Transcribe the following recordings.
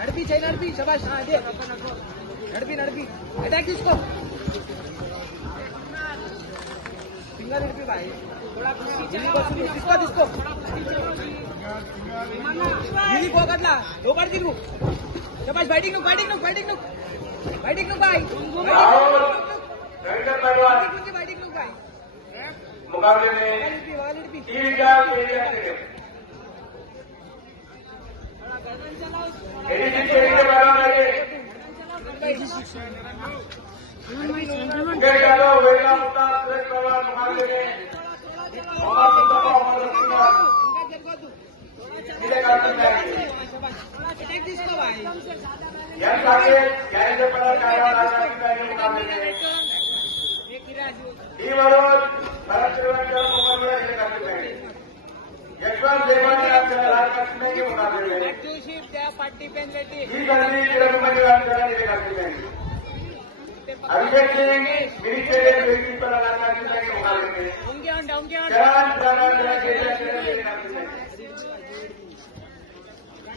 నడిపి చేయి నడిపి శబాష్ అదే నడిపి నడిపి అటాక్ తీసుకో ఫింగర్ నడిపి భాయ్ తీసుకో తీసుకో ఇది పోకట్లా లోపడి తిరుగు శబాష్ బయటికి నువ్వు బయటికి నువ్వు బయటికి నువ్వు బయటికి నువ్వు భాయ్ బయటికి నువ్వు భాయ్ मुकाबले में टीम का पट्टी पेन रेड्डी अभिषेक सिंह मिनिस्टर पर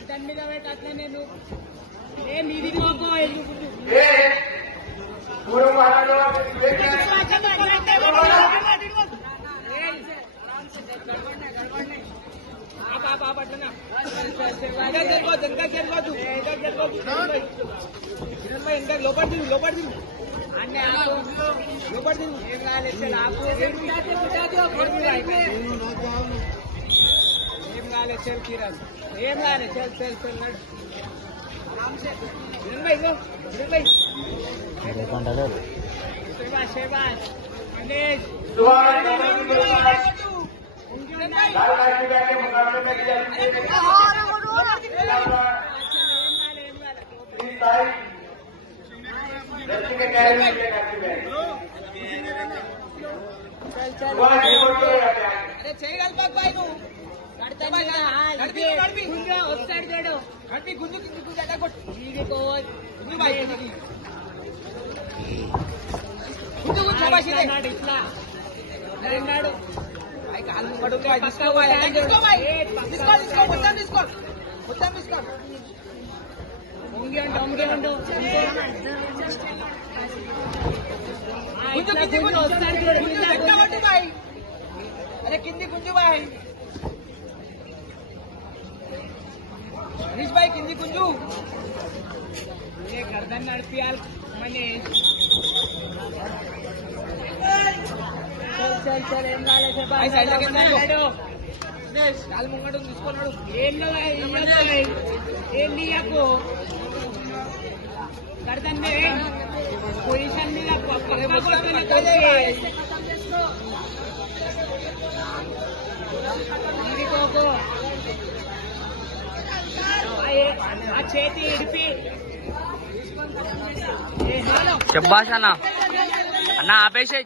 గంటల మీద పెట్టట్లే నేను ఏ మీది కోకో లోపడి లోపడి లోపడి ఏం కాలేదు ఏం కాలేదు చెల్ కిరణ్ ఏం కాలేదు చెల్ చెల్ చెల్ నడు శేబాష్ గణేష్ చేయగలుగుతా బాయ్ నువ్వు నడిపి గుంజు ఇట్లా కాలు మొత్తం తీసుకో మొత్తం తీసుకో अरे किंदी कुंजू भाई हरीश भाई किंदी कुंजू ये गर्दन नड़पियाल मने चल चल चल एम गाले से भाई साइड लगे ना काल मुंगडू తీసుకోనాడు ఏం ఏం నీకు गर्दन में पोजीशन मिला पक्का कोने करे को आ చేతి ఇడిపి శబ్బాష్ అన్న ఆపేసేయ్